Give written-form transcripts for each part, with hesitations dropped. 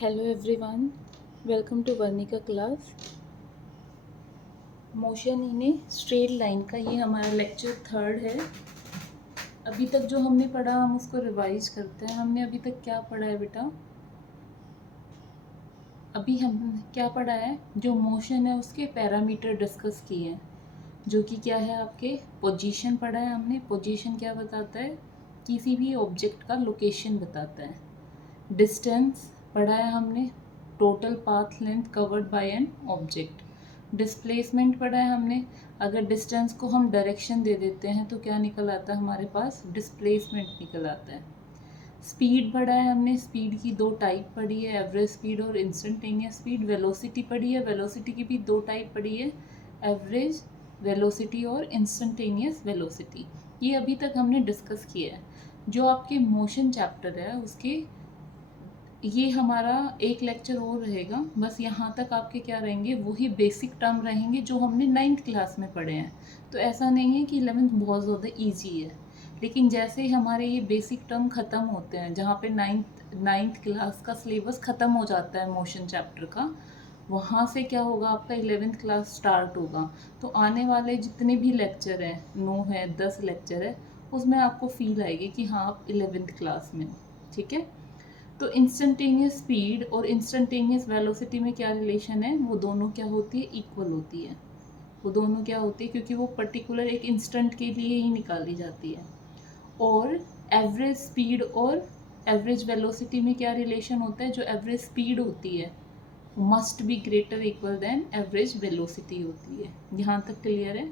Hello everyone, welcome to Varnika class. Motion in a straight line का ये हमारा lecture 3 है। अभी तक जो हमने पढ़ा हम उसको रिवाइज करते हैं। हमने अभी तक क्या पढ़ा है बेटा? अभी हम क्या पढ़ा है? जो मोशन है उसके पैरामीटर डिस्कस किए हैं, जो कि क्या है आपके पोजीशन पढ़ा है हमने। पोजीशन क्या बताता है? किसी भी ऑब्जेक्ट का लोकेशन बताता है। डिस्टेंस पढ़ा है हमने, total path length covered by an object. Displacement पढ़ा है हमने, अगर डिस्टेंस को हम डायरेक्शन दे देते हैं तो क्या निकल आता है हमारे पास? डिस्प्लेसमेंट निकल आता है। स्पीड पढ़ा है हमने, स्पीड की 2 टाइप पढ़ी है, एवरेज स्पीड और इंस्टेंटेनियस स्पीड। वेलोसिटी पढ़ी है, वेलोसिटी की भी 2 टाइप पढ़ी है, एवरेज वेलोसिटी और इंस्टेंटेनियस वेलोसिटी। ये अभी तक हमने डिस्कस किया है। जो आपके मोशन चैप्टर है उसके ये हमारा एक लेक्चर और रहेगा। बस यहाँ तक आपके क्या रहेंगे, वही बेसिक टर्म रहेंगे जो हमने 9th क्लास में पढ़े हैं। तो ऐसा नहीं है कि 11th बहुत ज़्यादा इजी है, लेकिन जैसे ही हमारे ये बेसिक टर्म ख़त्म होते हैं, जहाँ पे नाइन्थ क्लास का सिलेबस ख़त्म हो जाता है मोशन चैप्टर का, वहाँ से क्या होगा, आपका 11th क्लास स्टार्ट होगा। तो आने वाले जितने भी लेक्चर हैं, 9 है 10 लेक्चर है, उसमें आपको फील आएगी कि हाँ आप 11th क्लास में हो। ठीक है। तो इंस्टेंटेनियस स्पीड और इंस्टेंटेनियस वेलोसिटी में क्या रिलेशन है? वो दोनों क्या होती है? इक्वल होती है। वो दोनों क्या होती है? क्योंकि वो पर्टिकुलर एक इंस्टेंट के लिए ही निकाली जाती है। और एवरेज स्पीड और एवरेज वेलोसिटी में क्या रिलेशन होता है? जो एवरेज स्पीड होती है must be greater equal than average velocity होती है। यहाँ तक क्लियर है?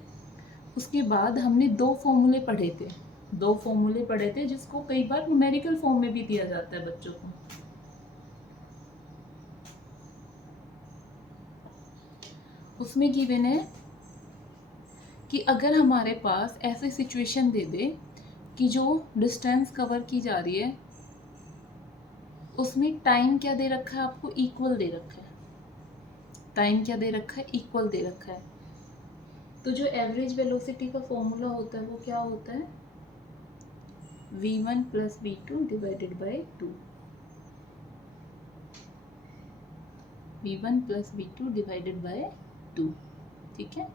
उसके बाद हमने 2 फॉर्मूले पढ़े थे। 2 फॉर्मूले पढ़े थे जिसको कई बार न्यूमेरिकल फॉर्म में भी दिया जाता है बच्चों को। उसमें गिवन है कि अगर हमारे पास ऐसी सिचुएशन दे दे कि जो डिस्टेंस कवर की जा रही है उसमें टाइम क्या दे रखा है आपको? इक्वल दे रखा है। टाइम क्या दे रखा है? इक्वल दे रखा है। तो जो एवरेज वेलोसिटी का फॉर्मूला होता है वो क्या होता है? v1 plus v2 divided by 2। v1 plus v2 divided by 2। ठीक है।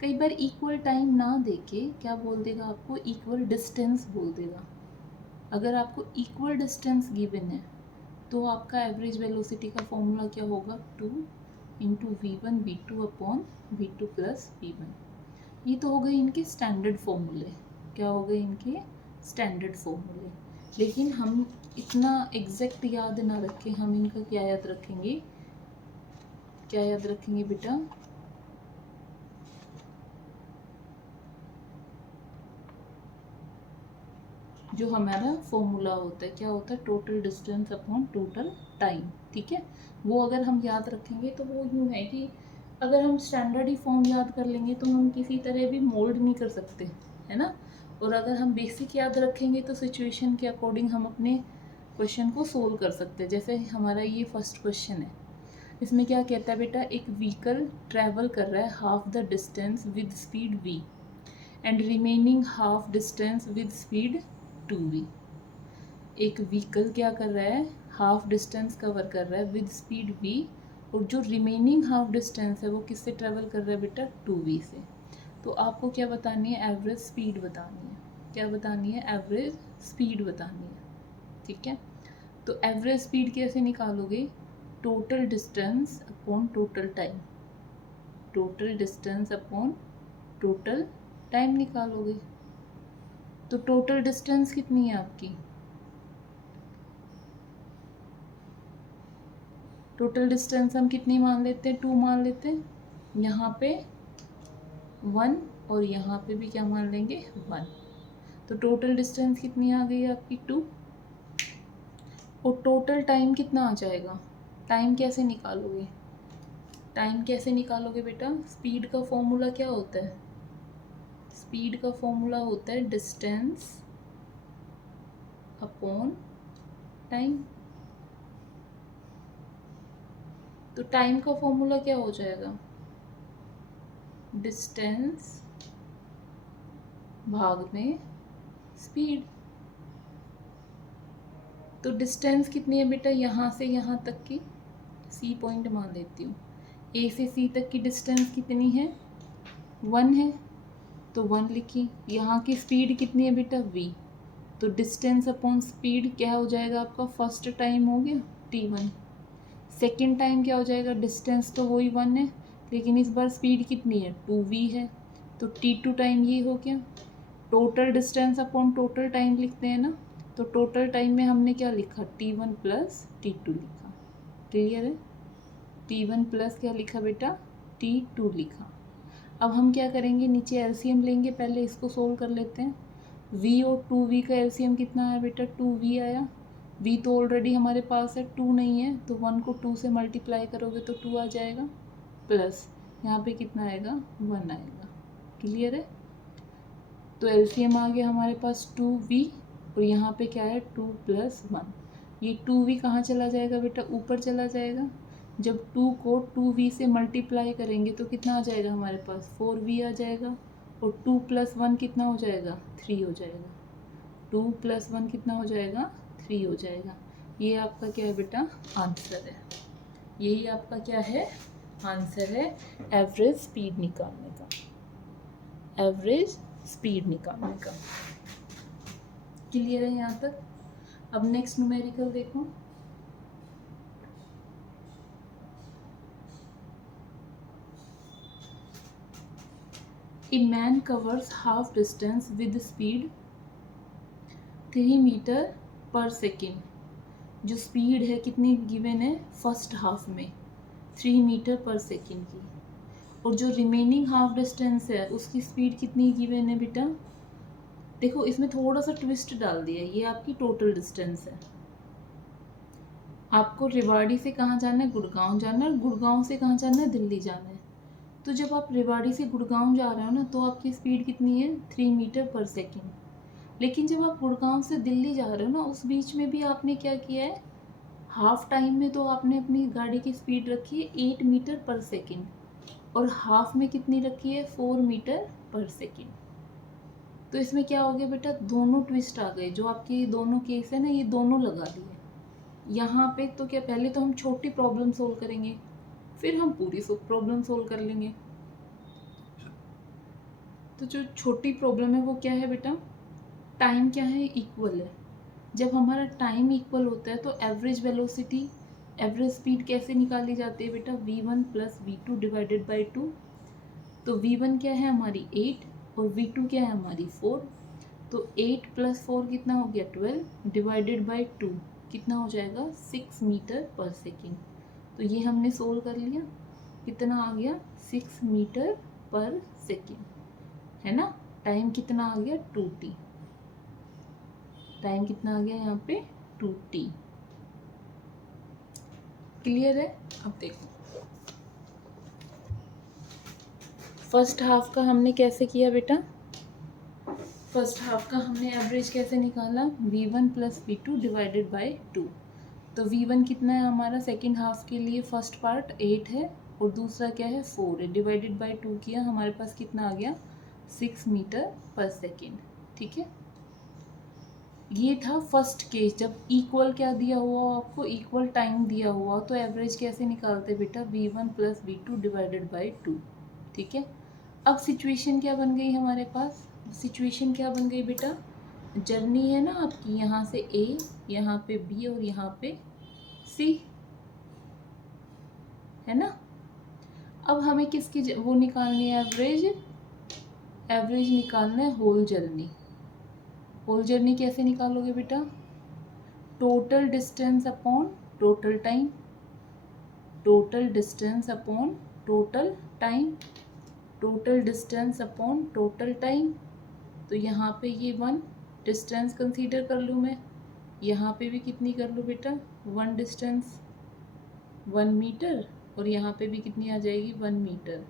कई बार इक्वल टाइम ना देके क्या बोल देगा आपको? इक्वल डिस्टेंस बोल देगा। अगर आपको इक्वल डिस्टेंस गिवन है तो आपका एवरेज वेलोसिटी का फॉर्मूला क्या होगा? 2 into v1 v2 upon v2 plus v1। ये तो हो गए इनके स्टैंडर्ड फॉर्मूले। क्या हो गए इनके? स्टैंडर्ड फॉर्मूले। लेकिन हम इतना एग्जैक्ट याद ना रखें, हम इनका क्या याद रखेंगे? क्या याद रखेंगे बेटा? जो हमारा फॉर्मूला होता है क्या होता है? Total distance upon total time. ठीक है। वो अगर हम याद रखेंगे तो वो यूँ है कि अगर हम स्टैंडर्ड ही फॉर्म याद कर लेंगे तो हम किसी तरह भी मोल्ड नहीं कर सकते, है ना। और अगर हम बेसिक याद रखेंगे तो सिचुएशन के अकॉर्डिंग हम अपने क्वेश्चन को सोल्व कर सकते हैं। जैसे हमारा ये फर्स्ट क्वेश्चन है, इसमें क्या कहता है बेटा? एक व्हीकल ट्रैवल कर रहा है half the distance with speed v and remaining half distance with speed 2v। एक व्हीकल क्या कर रहा है? हाफ डिस्टेंस कवर कर रहा है विद स्पीड v, और जो रिमेनिंग हाफ डिस्टेंस है वो किससे ट्रेवल कर रहा है बेटा? 2v से। तो आपको क्या बतानी है? एवरेज स्पीड बतानी है। क्या बतानी है? एवरेज स्पीड बतानी है। ठीक है। तो एवरेज स्पीड कैसे निकालोगे? Total distance upon total time. Total distance upon total time निकालोगे। तो टोटल डिस्टेंस कितनी है आपकी? टोटल डिस्टेंस हम कितनी मान लेते हैं? 2 मान लेते हैं। यहाँ पे 1 और यहाँ पे भी क्या मान लेंगे? 1। तो टोटल डिस्टेंस कितनी आ गई आपकी? 2। और टोटल टाइम कितना आ जाएगा? टाइम कैसे निकालोगे? टाइम कैसे निकालोगे बेटा? स्पीड का फॉर्मूला क्या होता है? स्पीड का फॉर्मूला होता है डिस्टेंस अपॉन टाइम। तो टाइम का फॉर्मूला क्या हो जाएगा? डिस्टेंस भाग में स्पीड। तो डिस्टेंस कितनी है बेटा यहाँ से यहाँ तक की, सी पॉइंट मान लेती हूँ, ए से सी तक की डिस्टेंस कितनी है 1 है, तो 1 लिखी। यहाँ की स्पीड कितनी है बेटा v, तो डिस्टेंस अपॉन स्पीड क्या हो जाएगा आपका, फर्स्ट टाइम हो गया t1, सेकेंड टाइम क्या हो जाएगा, डिस्टेंस तो वही 1 है लेकिन इस बार स्पीड कितनी है 2v है, तो t2 टाइम ये हो गया। Total distance upon total time लिखते हैं ना, तो टोटल टाइम में हमने क्या लिखा t1 प्लस t2 लिखा, क्लियर है। t1 प्लस क्या लिखा बेटा t2 लिखा। अब हम क्या करेंगे, नीचे एलसीएम लेंगे, पहले इसको सोल्व कर लेते हैं। v और 2v का एलसीएम कितना आया बेटा 2v आया, v तो ऑलरेडी हमारे पास है, 2 नहीं है, तो 1 को 2 से मल्टीप्लाई करोगे तो 2 आ जाएगा, प्लस यहाँ पे कितना आएगा 1 आएगा, क्लियर है। तो एलसीएम आ गया हमारे पास 2v और यहाँ पे क्या है 2 प्लस 1, ये 2v कहाँ चला जाएगा बेटा ऊपर चला जाएगा, जब 2 को 2v से मल्टीप्लाई करेंगे तो कितना आ जाएगा हमारे पास 4v आ जाएगा, और 2 प्लस 1 कितना हो जाएगा 3 हो जाएगा, 2 प्लस 1 कितना हो जाएगा 3 हो जाएगा। ये आपका क्या है बेटा आंसर है, यही आपका क्या है आंसर है एवरेज स्पीड निकालने का, एवरेज स्पीड निकालने का। क्लियर है यहाँ तक। अब नेक्स्ट न्यूमेरिकल देखो, A man covers half distance with speed 3 metre per second, जो स्पीड है कितनी गिवन है फर्स्ट हाफ में 3 मीटर पर सेकेंड की, और जो रिमेनिंग हाफ डिस्टेंस है उसकी स्पीड कितनी गिवन है बेटा, देखो इसमें थोड़ा सा ट्विस्ट डाल दिया, ये आपकी टोटल डिस्टेंस है। आपको रेवाड़ी से कहाँ जाना है, गुड़गांव जाना है, गुड़गांव से कहाँ जाना है, दिल्ली जाना है। तो जब आप रेवाड़ी से गुड़गांव जा रहे हो ना तो आपकी स्पीड कितनी है 3 मीटर पर सेकेंड, लेकिन जब आप गुड़गांव से दिल्ली जा रहे हो ना उस बीच में भी आपने क्या किया है, हाफ टाइम में तो आपने अपनी गाड़ी की स्पीड रखी है 8 मीटर पर सेकेंड, और हाफ में कितनी रखी है 4 मीटर पर सेकेंड। तो इसमें क्या हो गया बेटा, दोनों ट्विस्ट आ गए, जो आपके दोनों केस है ना ये दोनों लगा दिए यहाँ पे। तो क्या पहले तो हम छोटी प्रॉब्लम सोल्व करेंगे, फिर हम पूरी प्रॉब्लम सोल्व कर लेंगे। तो जो छोटी प्रॉब्लम है वो क्या है बेटा, टाइम क्या है इक्वल है। जब हमारा टाइम इक्वल होता है तो एवरेज वेलोसिटी, एवरेज स्पीड कैसे निकाली जाती है बेटा, v1 plus v2 divided by 2। तो v1 क्या है हमारी 8 और v2 क्या है हमारी 4, तो 8 प्लस 4 कितना हो गया 12 डिवाइडेड बाई 2 कितना हो जाएगा 6 मीटर पर सेकेंड। तो ये हमने सोल्व कर लिया, कितना आ गया 6 मीटर पर सेकेंड, है ना। टाइम कितना आ गया 2t, टाइम कितना आ गया यहाँ पे 2t, क्लियर है। अब देखो फर्स्ट हाफ का हमने कैसे किया बेटा, फर्स्ट हाफ का हमने एवरेज कैसे निकाला, v1 plus v2 divided by 2। तो v1 कितना है हमारा सेकेंड हाफ के लिए, फर्स्ट पार्ट 8 है और दूसरा क्या है 4 है, डिवाइडेड बाई 2 किया, हमारे पास कितना आ गया 6 मीटर पर सेकेंड, ठीक है। ये था फर्स्ट केस, जब इक्वल क्या दिया हुआ आपको, इक्वल टाइम दिया हुआ, तो एवरेज कैसे निकालते बेटा, v1 plus v2 divided by 2, ठीक है। अब सिचुएशन क्या बन गई हमारे पास, सिचुएशन क्या बन गई बेटा, जर्नी है ना आपकी, यहाँ से A, यहाँ पे B और यहाँ पे C, है ना। अब हमें किसकी वो निकालनी है एवरेज, एवरेज निकालना है होल जर्नी। होल जर्नी कैसे निकालोगे बेटा, total distance upon total time, total distance upon total time, total distance upon total time. तो यहाँ पे ये 1 डिस्टेंस कंसीडर कर लूँ मैं, यहाँ पे भी कितनी कर लूँ बेटा 1 डिस्टेंस 1 मीटर, और यहाँ पे भी कितनी आ जाएगी 1 मीटर।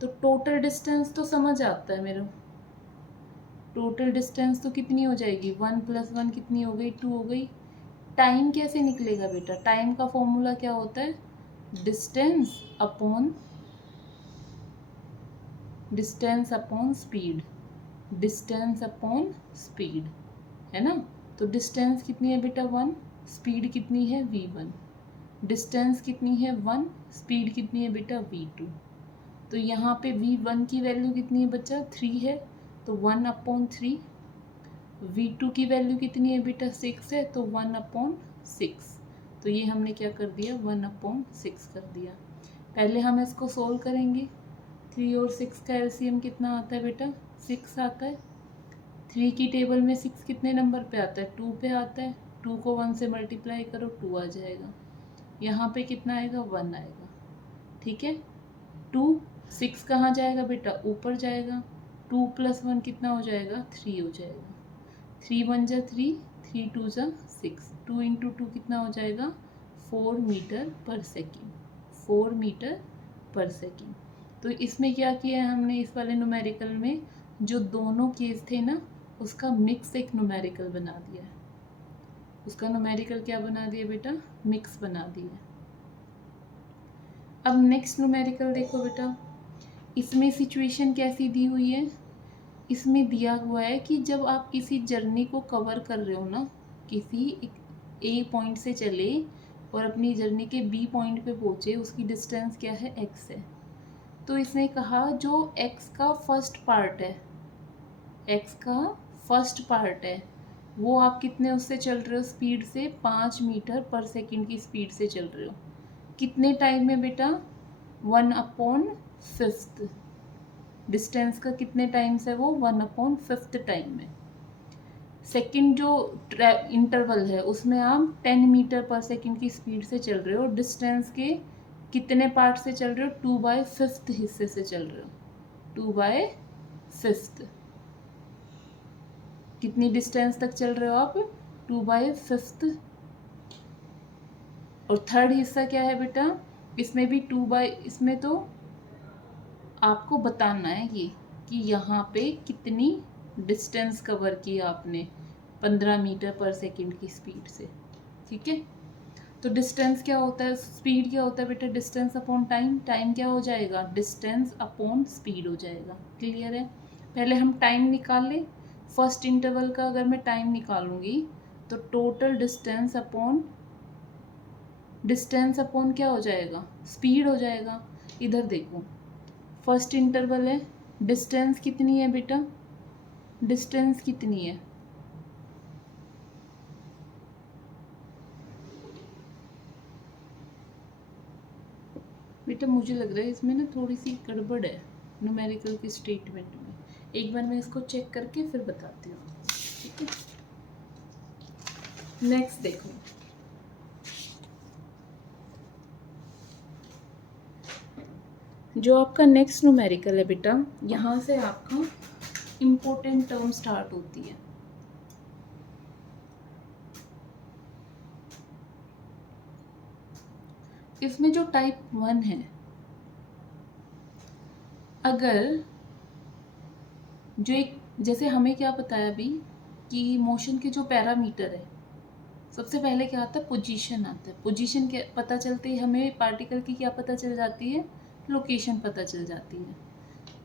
तो टोटल डिस्टेंस तो समझ आता है मेरा, टोटल डिस्टेंस तो कितनी हो जाएगी 1 प्लस 1 कितनी हो गई 2 हो गई। टाइम कैसे निकलेगा बेटा, टाइम का फॉर्मूला क्या होता है, distance upon speed, distance upon speed, है ना। तो डिस्टेंस कितनी है बेटा 1, स्पीड कितनी है v1, डिस्टेंस कितनी है 1, स्पीड कितनी है बेटा v2। तो यहाँ पे v1 की वैल्यू कितनी है बच्चा 3 है, तो 1/3। v2 की वैल्यू कितनी है बेटा 6 है, तो 1/6। तो ये हमने क्या कर दिया 1/6 कर दिया। पहले हम इसको सोल्व करेंगे। 3 और 6 का एलसीएम कितना आता है बेटा 6 आता है। 3 की टेबल में 6 कितने नंबर पे आता है 2 पे आता है। 2 को 1 से मल्टीप्लाई करो 2 आ जाएगा। यहाँ पे कितना आएगा 1 आएगा। ठीक है, 2 6 कहाँ जाएगा बेटा ऊपर जाएगा। 2 + 1 कितना हो जाएगा 3 हो जाएगा। 3 1 जा 3, 3 2 जा 6, 2 × 2 कितना हो जाएगा 4 metre per second, 4 metre per second. तो इसमें क्या किया है हमने इस वाले न्यूमेरिकल में, जो दोनों केस थे ना उसका मिक्स एक न्यूमेरिकल बना दिया है। उसका न्यूमेरिकल क्या बना दिया बेटा मिक्स बना दिया। अब नेक्स्ट न्यूमेरिकल देखो बेटा, इसमें सिचुएशन कैसी दी हुई है। इसमें दिया हुआ है कि जब आप किसी जर्नी को कवर कर रहे हो ना, किसी ए पॉइंट से चले और अपनी जर्नी के बी पॉइंट पे पहुँचे, उसकी डिस्टेंस क्या है x है। तो इसने कहा जो x का फर्स्ट पार्ट है, x का फर्स्ट पार्ट है वो आप कितने उससे चल रहे हो स्पीड से 5 मीटर पर सेकंड की स्पीड से चल रहे हो। कितने टाइम में बेटा 1/5। डिस्टेंस का कितने टाइम से वो 1/5 टाइम में। सेकंड जो इंटरवल है उसमें आप 10 मीटर पर सेकंड की स्पीड से चल रहे हो। डिस्टेंस के कितने पार्ट से चल रहे हो 2/5 हिस्से से चल रहे हो। 2/5 कितनी डिस्टेंस तक चल रहे हो आप 2/5। और थर्ड हिस्सा क्या है बेटा, इसमें भी इसमें तो आपको बताना है ये कि यहाँ पे कितनी डिस्टेंस कवर की आपने 15 मीटर पर सेकंड की स्पीड से। ठीक है, तो डिस्टेंस क्या होता है, स्पीड क्या होता है बेटा डिस्टेंस अपॉन टाइम। टाइम क्या हो जाएगा डिस्टेंस अपॉन स्पीड हो जाएगा। क्लियर है, पहले हम टाइम निकाल लें। फर्स्ट इंटरवल का अगर मैं टाइम निकालूंगी तो टोटल डिस्टेंस अपॉन क्या हो जाएगा स्पीड हो जाएगा। इधर देखो फर्स्ट इंटरवल है, डिस्टेंस कितनी है बेटा, डिस्टेंस कितनी है बेटा, मुझे लग रहा है इसमें ना थोड़ी सी गड़बड़ है न्यूमेरिकल की स्टेटमेंट में। एक बार मैं इसको चेक करके फिर बताती हूँ। ठीक है, नेक्स्ट देखो, जो आपका नेक्स्ट न्यूमेरिकल है बेटा, यहाँ से आपका इम्पोर्टेंट टर्म स्टार्ट होती है। इसमें जो टाइप 1 है, अगर जो एक जैसे हमें क्या पता है अभी कि मोशन के जो पैरामीटर है, सबसे पहले क्या आता है पोजीशन आता है। पोजीशन के पता चलते ही हमें पार्टिकल की क्या पता चल जाती है लोकेशन पता चल जाती है।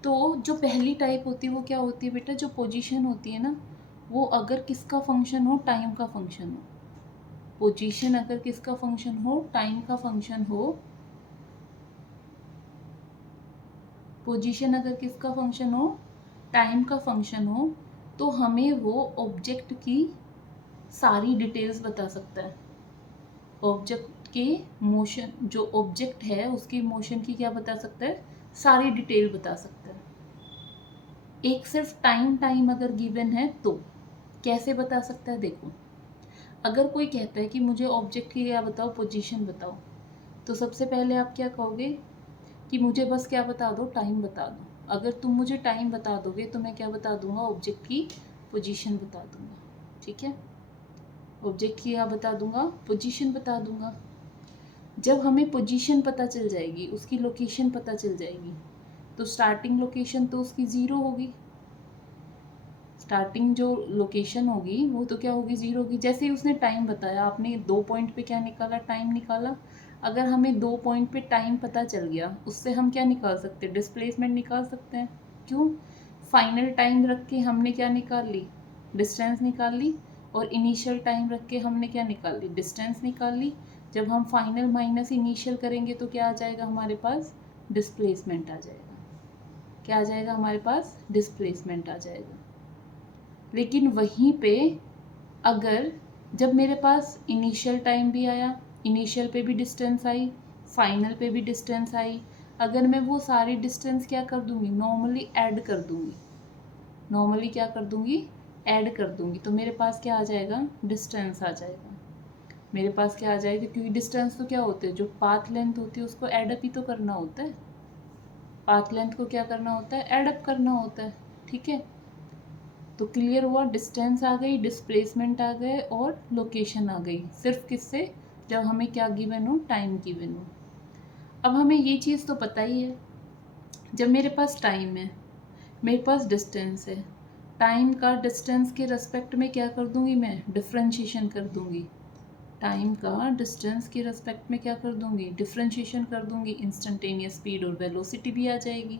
तो जो पहली टाइप होती है वो क्या होती है बेटा, जो पोजीशन होती है ना वो अगर किसका फंक्शन हो टाइम का फंक्शन हो। पोजीशन अगर किसका फंक्शन हो टाइम का फंक्शन हो, पोजीशन अगर किसका फंक्शन हो टाइम का फंक्शन हो, तो हमें वो ऑब्जेक्ट की सारी डिटेल्स बता सकता है। ऑब्जेक्ट के मोशन, जो ऑब्जेक्ट है उसकी मोशन की क्या बता सकता है सारी डिटेल बता सकता है। एक सिर्फ टाइम अगर गिवन है तो कैसे बता सकता है। देखो अगर कोई कहता है कि मुझे ऑब्जेक्ट की क्या बताओ पोजीशन बताओ, तो सबसे पहले आप क्या कहोगे कि मुझे बस क्या बता दो टाइम बता दो। अगर तुम मुझे टाइम बता दोगे तो मैं क्या बता दूंगा ऑब्जेक्ट की पोजीशन बता दूंगा। ठीक है, ऑब्जेक्ट की क्या बता दूंगा पोजीशन बता दूंगा। जब हमें पोजीशन पता चल जाएगी, उसकी लोकेशन पता चल जाएगी, तो स्टार्टिंग लोकेशन तो उसकी 0 होगी। स्टार्टिंग जो लोकेशन होगी वो तो क्या होगी 0 होगी। जैसे ही उसने टाइम बताया, आपने 2 पॉइंट पे क्या निकाला टाइम निकाला। अगर हमें 2 पॉइंट पे टाइम पता चल गया, उससे हम क्या निकाल सकते हैं डिस्प्लेसमेंट निकाल सकते हैं। क्यों, फाइनल टाइम रख के हमने क्या निकाल ली डिस्टेंस निकाल ली, और इनिशियल टाइम रख के हमने क्या निकाल ली, डिस्टेंस निकाल ली। जब हम फाइनल माइनस इनिशियल करेंगे तो क्या आ जाएगा हमारे पास, डिस्प्लेसमेंट आ जाएगा। क्या आ जाएगा हमारे पास, डिस्प्लेसमेंट आ जाएगा। लेकिन वहीं पे अगर जब मेरे पास इनिशियल टाइम भी आया, इनिशियल पे भी डिस्टेंस आई, फाइनल पे भी डिस्टेंस आई, अगर मैं वो सारी डिस्टेंस क्या कर दूंगी, नॉर्मली ऐड कर दूंगी, नॉर्मली क्या कर दूंगी, ऐड कर दूंगी, तो मेरे पास क्या आ जाएगा, डिस्टेंस आ जाएगा। मेरे पास क्या आ जाएगा, क्योंकि डिस्टेंस तो क्या होते हैं, जो पाथ लेंथ होती है उसको ऐड अप ही तो करना होता है। पाथ लेंथ को क्या करना होता है, ऐड अप करना होता है। ठीक है, तो क्लियर हुआ, डिस्टेंस आ गई, डिस्प्लेसमेंट आ गए और लोकेशन आ गई। सिर्फ किससे, जब हमें क्या गिवन हो, टाइम गिवन हो। अब हमें ये चीज़ तो पता ही है, जब मेरे पास टाइम है, मेरे पास डिस्टेंस है, टाइम का डिस्टेंस के रेस्पेक्ट में क्या कर दूंगी, मैं डिफ्रेंशिएशन कर दूंगी। टाइम का डिस्टेंस के रेस्पेक्ट में क्या कर दूंगी, डिफ्रेंशिएशन कर दूंगी। इंस्टेंटेनियस स्पीड और वेलोसिटी भी आ जाएगी,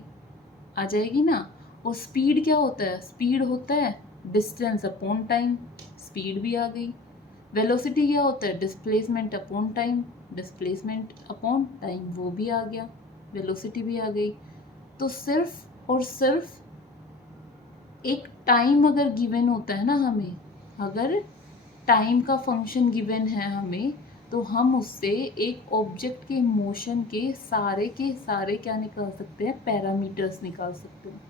आ जाएगी ना। और स्पीड क्या होता है, स्पीड होता है डिस्टेंस अपॉन टाइम, स्पीड भी आ गई। वेलोसिटी क्या होता है, displacement upon time, displacement upon time, वो भी आ गया, वेलोसिटी भी आ गई। तो सिर्फ और सिर्फ एक टाइम अगर गिवन होता है ना हमें, अगर टाइम का फंक्शन गिवन है हमें, तो हम उससे एक ऑब्जेक्ट के मोशन के सारे क्या निकाल सकते हैं, पैरामीटर्स निकाल सकते हैं।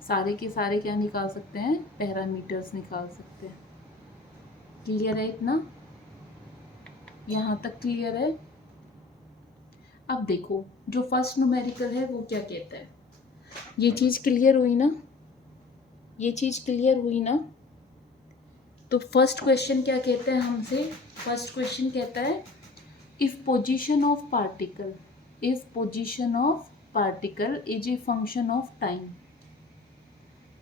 सारे के सारे क्या निकाल सकते हैं, पैरामीटर्स निकाल सकते हैं। क्लियर है इतना, यहाँ तक क्लियर है। अब देखो जो फर्स्ट न्यूमेरिकल है वो क्या कहता है, ये चीज़ क्लियर हुई ना, ये चीज़ क्लियर हुई ना। तो फर्स्ट क्वेश्चन क्या कहता है हमसे, फर्स्ट क्वेश्चन कहता है if position of particle, if position of particle is a function of time,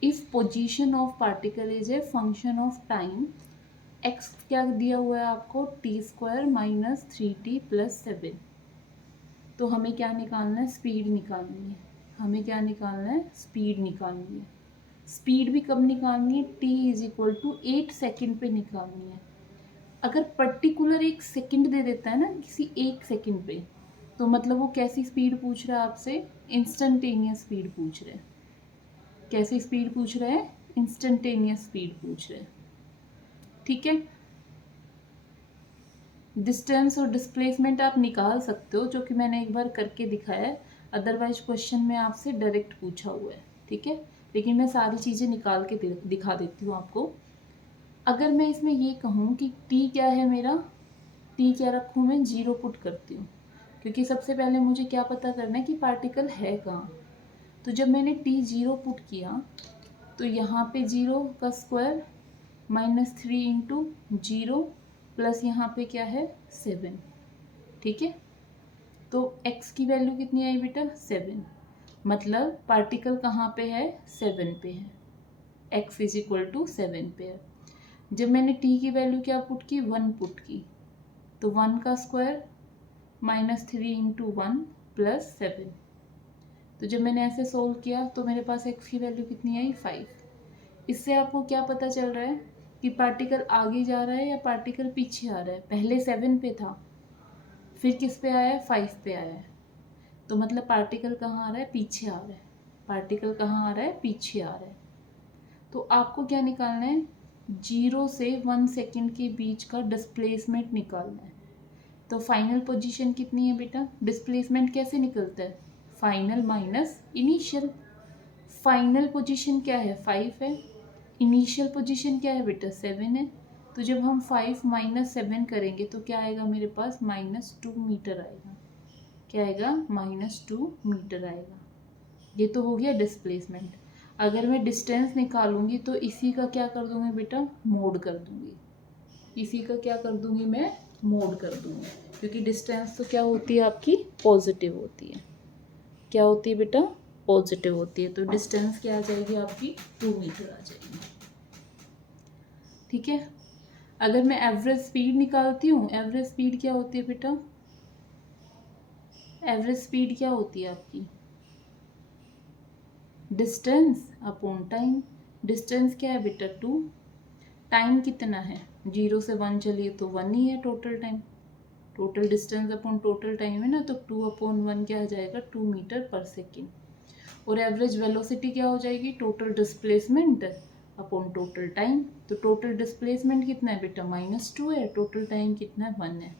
if position of particle is a function of time, x क्या दिया हुआ है आपको, t² माइनस 3t प्लस 7। तो हमें क्या निकालना है, स्पीड निकालनी है, हमें क्या निकालना है, स्पीड निकालनी है। स्पीड भी कब निकालनी है, t is equal to 8 second पे निकालनी है। अगर पर्टिकुलर एक सेकंड दे देता है ना किसी एक सेकंड पे, तो मतलब वो कैसी स्पीड पूछ रहा है आपसे, इंस्टेंटेनियस स्पीड पूछ रहे हैं। कैसी स्पीड पूछ रहे हैं, इंस्टेंटेनियस स्पीड पूछ रहे हैं। ठीक है, डिस्टेंस और डिस्प्लेसमेंट आप निकाल सकते हो, जो कि मैंने एक बार करके दिखाया है, अदरवाइज क्वेश्चन में आपसे डायरेक्ट पूछा हुआ है। ठीक है, लेकिन मैं सारी चीज़ें निकाल के दिखा देती हूँ आपको। अगर मैं इसमें ये कहूँ कि टी क्या है मेरा, टी क्या रखूँ मैं, 0 पुट करती हूँ, क्योंकि सबसे पहले मुझे क्या पता करना है कि पार्टिकल है कहाँ। तो जब मैंने टी 0 पुट किया तो यहाँ पे 0 का स्क्वायर माइनस 3 इंटू 0 प्लस यहाँ पे क्या है 7। ठीक है, तो x की वैल्यू कितनी आई बेटा, 7। मतलब पार्टिकल कहाँ पे है, 7 पे है, x इज इक्वल टू 7 पे है। जब मैंने t की वैल्यू क्या पुट की, 1 पुट की, तो 1 का स्क्वायर माइनस 3 इंटू 1 प्लस 7। तो जब मैंने ऐसे सोल्व किया तो मेरे पास x की वैल्यू कितनी आई, 5। इससे आपको क्या पता चल रहा है कि पार्टिकल आगे जा रहा है या पार्टिकल पीछे आ रहा है। पहले 7 पे था, फिर किस पे आया है, 5 पे आया है। तो मतलब पार्टिकल कहाँ आ रहा है, पीछे आ रहा है। पार्टिकल कहाँ आ रहा है, पीछे आ रहा है। तो आपको क्या निकालना है, 0 से 1 सेकेंड के बीच का डिस्प्लेसमेंट निकालना है। तो फाइनल पोजीशन कितनी है बेटा, डिस्प्लेसमेंट कैसे निकलता है, final minus initial. Final position क्या है, 5 है, इनिशियल पोजीशन क्या है बेटा, 7 है। तो जब हम 5 माइनस 7 करेंगे तो क्या आएगा मेरे पास, -2 मीटर आएगा। क्या आएगा, -2 मीटर आएगा। ये तो हो गया डिस्प्लेसमेंट। अगर मैं डिस्टेंस निकालूंगी तो इसी का क्या कर दूंगी बेटा, मोड कर दूंगी। इसी का क्या कर दूंगी मैं, मोड कर दूंगी, क्योंकि डिस्टेंस तो क्या होती है आपकी, पॉजिटिव होती है। क्या होती है बेटा, पॉजिटिव होती है। तो डिस्टेंस क्या आ जाएगी आपकी, 2 मीटर आ जाएगी। ठीक है, अगर मैं एवरेज स्पीड निकालती हूँ, एवरेज स्पीड क्या होती है बेटा, एवरेज स्पीड क्या होती है आपकी, डिस्टेंस अपॉन टाइम। डिस्टेंस क्या है बेटा, 2, टाइम कितना है, 0 से 1 चलिए तो 1 ही है total time, total distance upon total time है ना, तो 2/1 क्या आ जाएगा, 2 मीटर पर सेकेंड। और एवरेज वेलोसिटी क्या हो जाएगी, total displacement upon total time. तो टोटल डिस्प्लेसमेंट कितना है बेटा, -2 है, टोटल टाइम कितना है, 1 है।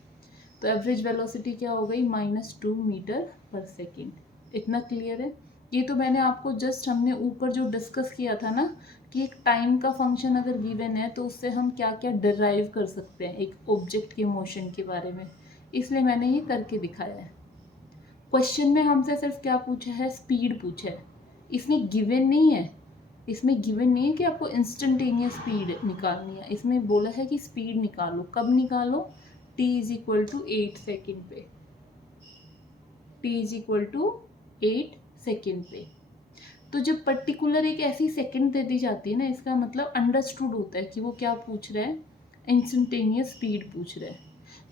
तो एवरेज वेलोसिटी क्या हो गई, -2 मीटर पर सेकेंड। इतना क्लियर है। ये तो मैंने आपको जस्ट हमने ऊपर जो डिस्कस किया था ना कि एक टाइम का फंक्शन अगर गिवन है तो उससे हम क्या क्या डिराइव कर सकते हैं एक ऑब्जेक्ट के मोशन के बारे में, इसलिए मैंने ये करके दिखाया है। क्वेश्चन में हमसे सिर्फ क्या पूछा है, स्पीड पूछा है, इसमें गिवन नहीं है, इसमें गिवन नहीं है कि आपको इंस्टेंटेनियस स्पीड निकालनी है, इसमें बोला है कि स्पीड निकालो। कब निकालो, t is equal to 8 second पे, t is equal to 8 second पे। तो जब पर्टिकुलर एक ऐसी सेकंड दे दी जाती है ना, इसका मतलब अंडरस्टूड होता है कि वो क्या पूछ रहा है, इंस्टेंटेनियस स्पीड पूछ रहा है।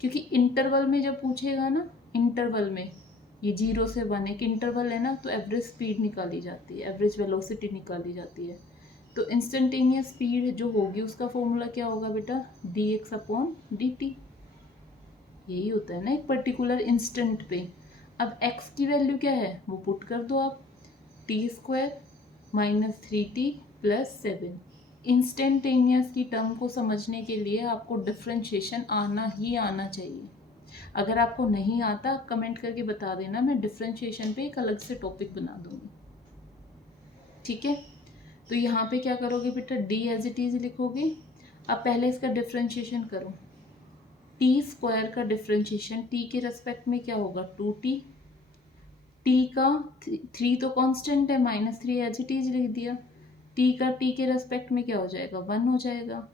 क्योंकि इंटरवल में जब पूछेगा ना, इंटरवल में ये 0 से 1 एक इंटरवल है ना, तो एवरेज स्पीड निकाली जाती है, एवरेज वेलोसिटी निकाली जाती है। तो इंस्टेंटेनियस स्पीड जो होगी उसका फॉर्मूला क्या होगा बेटा, dx/dt। यही होता है ना एक पर्टिकुलर इंस्टेंट पे। अब x की वैल्यू क्या है वो पुट कर दो आप, t² -3t + 7। इंस्टेंटेनियस की टर्म को समझने के लिए आपको डिफ्रेंशिएशन आना ही आना चाहिए। अगर आपको नहीं आता कमेंट करके बता देना, मैं डिफ्रेंशिएशन पे एक अलग से टॉपिक बना दूंगी, ठीक है। तो यहाँ पे क्या करोगे बेटा, d एज इट इज लिखोगे। अब पहले इसका डिफ्रेंशिएशन करो, t² का डिफ्रेंशिएशन t के रेस्पेक्ट में क्या होगा, 2t, t का 3 तो कांस्टेंट है, -3 एज इट इज लिख दिया, t का t के रेस्पेक्ट में क्या हो जाएगा, 1 हो जाएगा।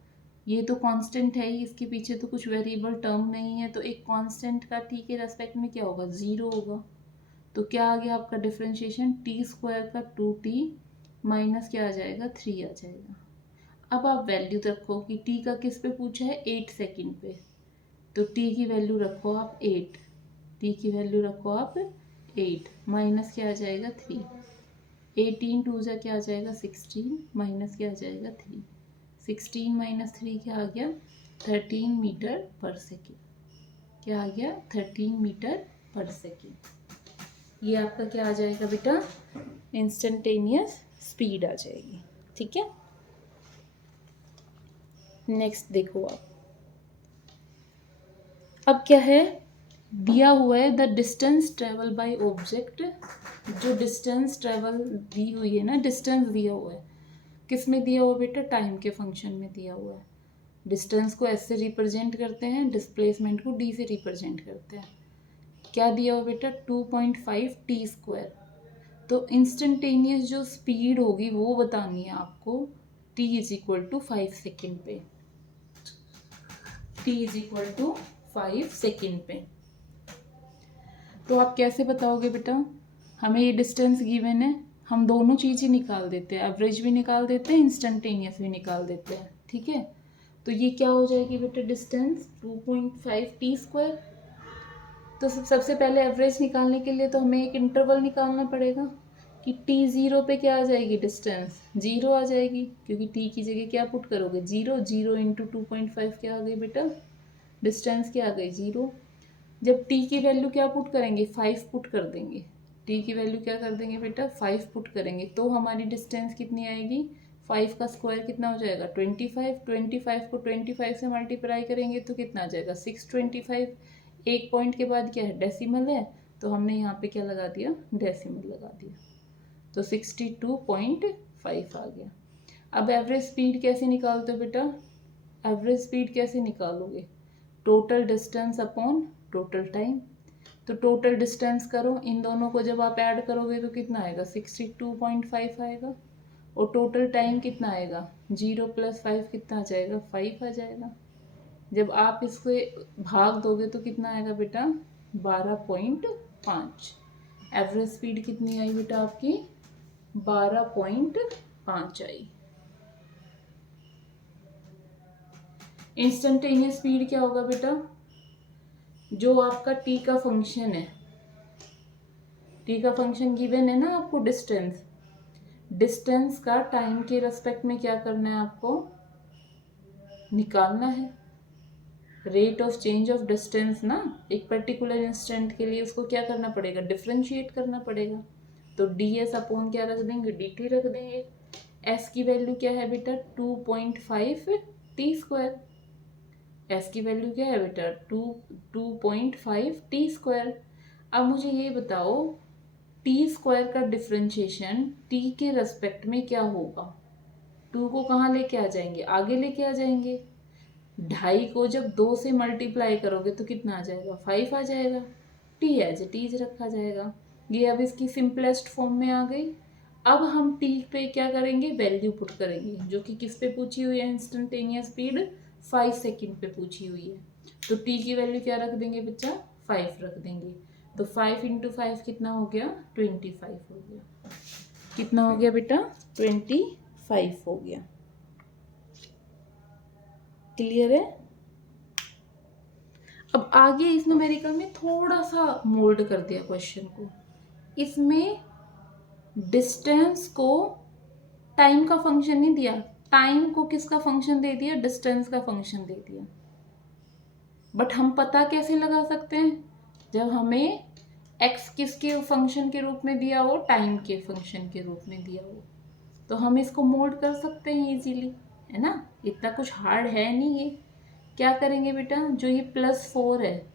ये तो कांस्टेंट है ही, इसके पीछे तो कुछ वेरिएबल टर्म नहीं है, तो एक कांस्टेंट का t के रेस्पेक्ट में क्या होगा, 0 होगा। तो क्या आ गया आपका डिफ्रेंशिएशन, t² का 2t माइनस क्या आ जाएगा, 3 आ जाएगा। अब आप वैल्यू रखो कि t का किस पे पूछा है, 8 सेकेंड पे, तो t की वैल्यू रखो आप 8, t की वैल्यू रखो आप 8 माइनस क्या आ जाएगा, 3, 18 2 जा क्या आ जाएगा, 16 माइनस क्या आ जाएगा, 3, 16 - 3 क्या आ गया, 13 मीटर पर सेकेंड। क्या आ गया, 13 मीटर पर सेकेंड। ये आपका क्या आ जाएगा बेटा, इंस्टेंटेनियस स्पीड आ जाएगी, ठीक है। नेक्स्ट देखो आप, अब क्या है, दिया हुआ है the distance travel by object. जो डिस्टेंस ट्रेवल दी हुई है ना, डिस्टेंस दिया हुआ है, किस में दिया हुआ बेटा, टाइम के फंक्शन में दिया हुआ है। डिस्टेंस को एस से रिप्रेजेंट करते हैं, डिस्प्लेसमेंट को डी से रिप्रेजेंट करते हैं। क्या दिया हुआ बेटा, 2.5 t²। तो इंस्टेंटेनियस जो स्पीड होगी वो बतानी है आपको, t is equal to 5 second पे, t is equal to 5 second पे। तो आप कैसे बताओगे बेटा, हमें ये डिस्टेंस गिवन है, हम दोनों चीज़ ही निकाल देते हैं, एवरेज भी निकाल देते हैं, इंस्टेंटेनियस भी निकाल देते हैं, ठीक है। तो ये क्या हो जाएगी बेटा, डिस्टेंस 2.5 t²। तो सबसे पहले एवरेज निकालने के लिए तो हमें एक इंटरवल निकालना पड़ेगा कि t0 पे क्या आ जाएगी, डिस्टेंस 0 आ जाएगी, क्योंकि t की जगह क्या पुट करोगे, 0, 0 × 2.5 क्या आ गई बेटा, डिस्टेंस क्या आ गई, 0। जब t की वैल्यू क्या पुट करेंगे, 5 पुट कर देंगे, t की वैल्यू क्या कर देंगे बेटा, 5 पुट करेंगे, तो हमारी डिस्टेंस कितनी आएगी, 5 का स्क्वायर कितना हो जाएगा, 25, 25 को 25 से मल्टीप्लाई करेंगे तो कितना आ जाएगा, 625। एक पॉइंट के बाद क्या है, डेसिमल है, तो हमने यहाँ पे क्या लगा दिया, डेसिमल लगा दिया, तो 62.5 आ गया। अब एवरेज स्पीड कैसे निकालते हो बेटा, एवरेज स्पीड कैसे निकालोगे, total distance upon total time. तो टोटल डिस्टेंस करो, इन दोनों को जब आप ऐड करोगे तो कितना आएगा, 62.5 आएगा। और टोटल टाइम कितना आएगा, 0 + 5 कितना आ जाएगा, 5 आ जाएगा। जब आप इसको भाग दोगे तो कितना आएगा बेटा, 12.5। एवरेज स्पीड कितनी आई बेटा आपकी, 12.5 आई। इंस्टेंटेनियस स्पीड क्या होगा बेटा, जो आपका t का फंक्शन है, t का फंक्शन गिवन है ना आपको, डिस्टेंस, डिस्टेंस का टाइम के रेस्पेक्ट में क्या करना है आपको, निकालना है rate of change of distance ना, एक पर्टिकुलर इंस्टेंट के लिए उसको क्या करना पड़ेगा, डिफ्रेंशिएट करना पड़ेगा। तो डी एस अपॉन क्या रख देंगे, डी टी रख देंगे। एस की वैल्यू क्या है बेटा, 2.5 टी स्क्वायर। एस की वैल्यू क्या है बेटा, 2.5 टी स्क्वायर। अब मुझे ये बताओ टी स्क्वायर का डिफ्रेंशिएशन टी के रेस्पेक्ट में क्या होगा। 2 को कहाँ लेके आ जाएंगे, आगे लेके आ जाएंगे। 2.5 को जब 2 से मल्टीप्लाई करोगे तो कितना आ जाएगा, 5 आ जाएगा। टी एज इट इज रखा जाएगा। ये अब इसकी सिंपलेस्ट फॉर्म में आ गई। अब हम टी पे क्या करेंगे, वैल्यू पुट करेंगे, जो कि किस पे पूछी हुई है, इंस्टेंटेनियस स्पीड 5 सेकेंड पे पूछी हुई है। तो टी की वैल्यू क्या रख देंगे बच्चा, 5 रख देंगे। तो 5 × 5 कितना हो गया, 25 हो गया। कितना हो गया बेटा, 25 हो गया। क्लियर है। अब आगे इस न्यूमेरिकल में थोड़ा सा मोल्ड कर दिया क्वेश्चन को। इसमें डिस्टेंस को टाइम का फंक्शन नहीं दिया, टाइम को किसका फंक्शन दे दिया, डिस्टेंस का फंक्शन दे दिया। बट हम पता कैसे लगा सकते हैं, जब हमें x किसके फंक्शन के रूप में दिया हो, टाइम के फंक्शन के रूप में दिया हो, तो हम इसको मोल्ड कर सकते हैं इजीली, है ना। इतना कुछ हार्ड है नहीं ये। क्या करेंगे बेटा, जो ये +4 है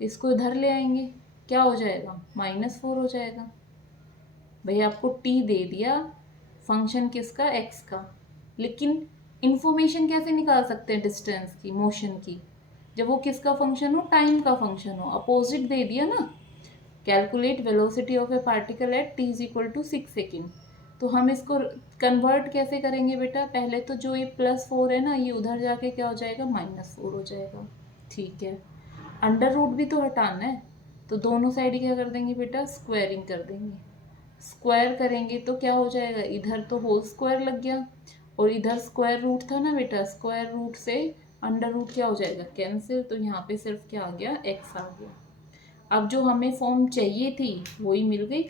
इसको इधर ले आएंगे, क्या हो जाएगा, -4 हो जाएगा। भाई आपको t दे दिया, फंक्शन किसका, x का, लेकिन इंफॉर्मेशन कैसे निकाल सकते हैं डिस्टेंस की, मोशन की, जब वो किसका फंक्शन हो, टाइम का फंक्शन हो। अपोजिट दे दिया ना, calculate velocity of A particle at t = 6 second. तो हम इसको कन्वर्ट कैसे करेंगे बेटा, पहले तो जो ये +4 है ना, ये उधर जाके क्या हो जाएगा, -4 हो जाएगा। ठीक है, अंडर रूट भी तो हटाना है, तो दोनों साइड क्या कर देंगे बेटा, स्क्वायरिंग कर देंगे। स्क्वायर करेंगे तो क्या हो जाएगा, इधर तो होल स्क्वायर लग गया और इधर स्क्वायर रूट था ना बेटा, स्क्वायर रूट से अंडर रूट क्या हो जाएगा, कैंसिल। तो यहाँ पे सिर्फ क्या आ गया, x आ गया। अब जो हमें फॉर्म चाहिए थी वही मिल गई।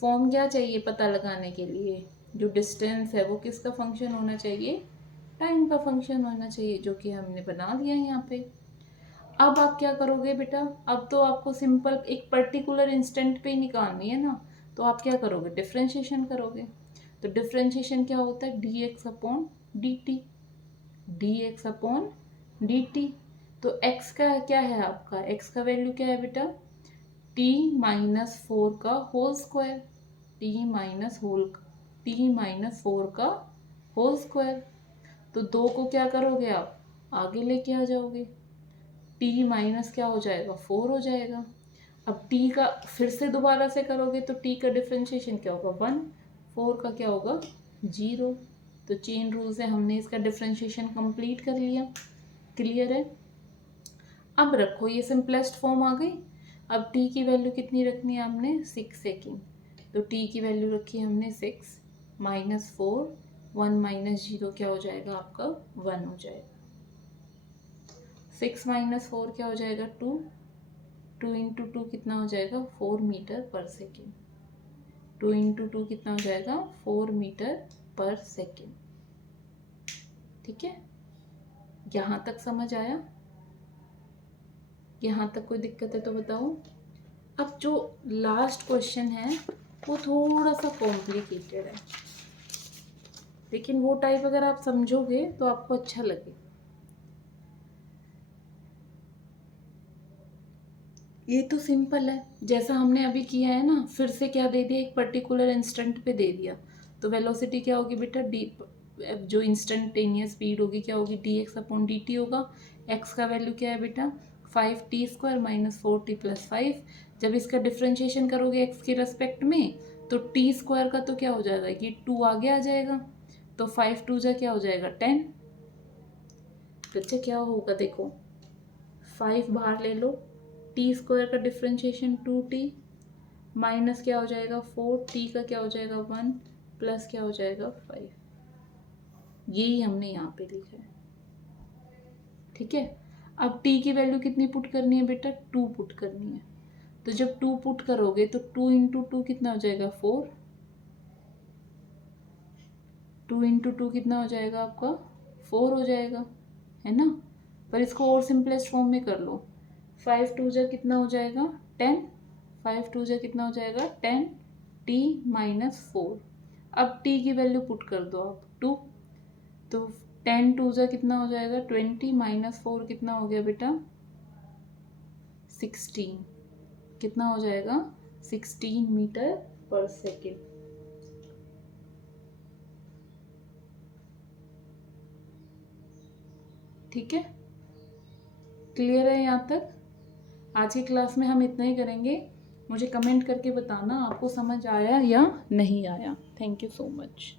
फॉर्म क्या चाहिए पता लगाने के लिए, जो डिस्टेंस है वो किसका फंक्शन होना चाहिए, टाइम का फंक्शन होना चाहिए, जो कि हमने बना लिया यहाँ पे। अब आप क्या करोगे बेटा, अब तो आपको सिंपल एक पर्टिकुलर इंस्टेंट पे ही निकालनी है ना, तो आप क्या करोगे, डिफ्रेंशिएशन करोगे। तो डिफ्रेंशिएशन क्या होता है, dx upon dt, dx upon dt। तो x का क्या है आपका, x का वैल्यू क्या है बेटा, t - 4 का होल स्क्वायर, t - 4 का होल स्क्वायर। तो 2 को क्या करोगे आप, आगे लेके आ जाओगे, t माइनस क्या हो जाएगा, 4 हो जाएगा। अब t का फिर से दोबारा से करोगे तो t का डिफ्रेंशिएशन क्या होगा, 1, 4 का क्या होगा, 0। तो चेन रूल से हमने इसका डिफ्रेंशिएशन कंप्लीट कर लिया। क्लियर है। अब रखो ये सिंपलेस्ट फॉर्म आ गई। अब t की वैल्यू कितनी रखनी है हमने, 6 सेकेंड। तो t की वैल्यू रखी हमने 6 - 4, 1 - 0 क्या हो जाएगा आपका, 1 हो जाएगा। 6 - 4 क्या हो जाएगा, 2, 2 × 2 कितना हो जाएगा, 4 मीटर पर सेकेंड। 2 × 2 कितना हो जाएगा, 4 मीटर पर सेकेंड। ठीक है, यहाँ तक समझ आया, यहाँ तक कोई दिक्कत है तो बताओ। अब जो लास्ट क्वेश्चन है वो थोड़ा सा कॉम्प्लिकेटेड है, लेकिन वो टाइप अगर आप समझोगे तो आपको अच्छा लगेगा। ये तो सिंपल है, जैसा हमने अभी किया है ना, फिर से क्या दे दिया, एक पर्टिकुलर इंस्टेंट पे दे दिया। तो वेलोसिटी क्या होगी बेटा, डी, जो इंस्टेंटेनियस स्पीड होगी क्या होगी, dx अपॉन dt होगा। x का वैल्यू क्या है बेटा, 5t² - 4t + 5। जब इसका डिफ्रेंशिएशन करोगे x के रेस्पेक्ट में, तो t² का तो क्या हो जाएगा, ये 2 आगे आ जाएगा, तो 5 2 जा क्या हो जाएगा, 10। बच्चे क्या होगा देखो, 5 बाहर ले लो, t² का डिफ्रेंशिएशन 2t माइनस क्या हो जाएगा, 4t का क्या हो जाएगा, 1 प्लस क्या हो जाएगा, 5। यही हमने यहाँ पे लिखा है। ठीक है, अब t की वैल्यू कितनी पुट करनी है बेटा, 2 पुट करनी है। तो जब 2 पुट करोगे तो 2 × 2 कितना हो जाएगा, 4। 2 × 2 कितना हो जाएगा आपका, 4 हो जाएगा, है ना। पर इसको और सिंपलेस्ट फॉर्म में कर लो। 5 2 जा कितना हो जाएगा 10, 5 2 जा कितना हो जाएगा 10 t माइनस 4। अब t की वैल्यू पुट कर दो आप 2, तो 10 2 जा कितना हो जाएगा 20 माइनस 4 कितना हो गया बेटा 16, कितना हो जाएगा 16 मीटर पर सेकेंड। ठीक है, क्लियर है यहाँ तक। आज की क्लास में हम इतना ही करेंगे। मुझे कमेंट करके बताना आपको समझ आया या नहीं आया। Thank you so much.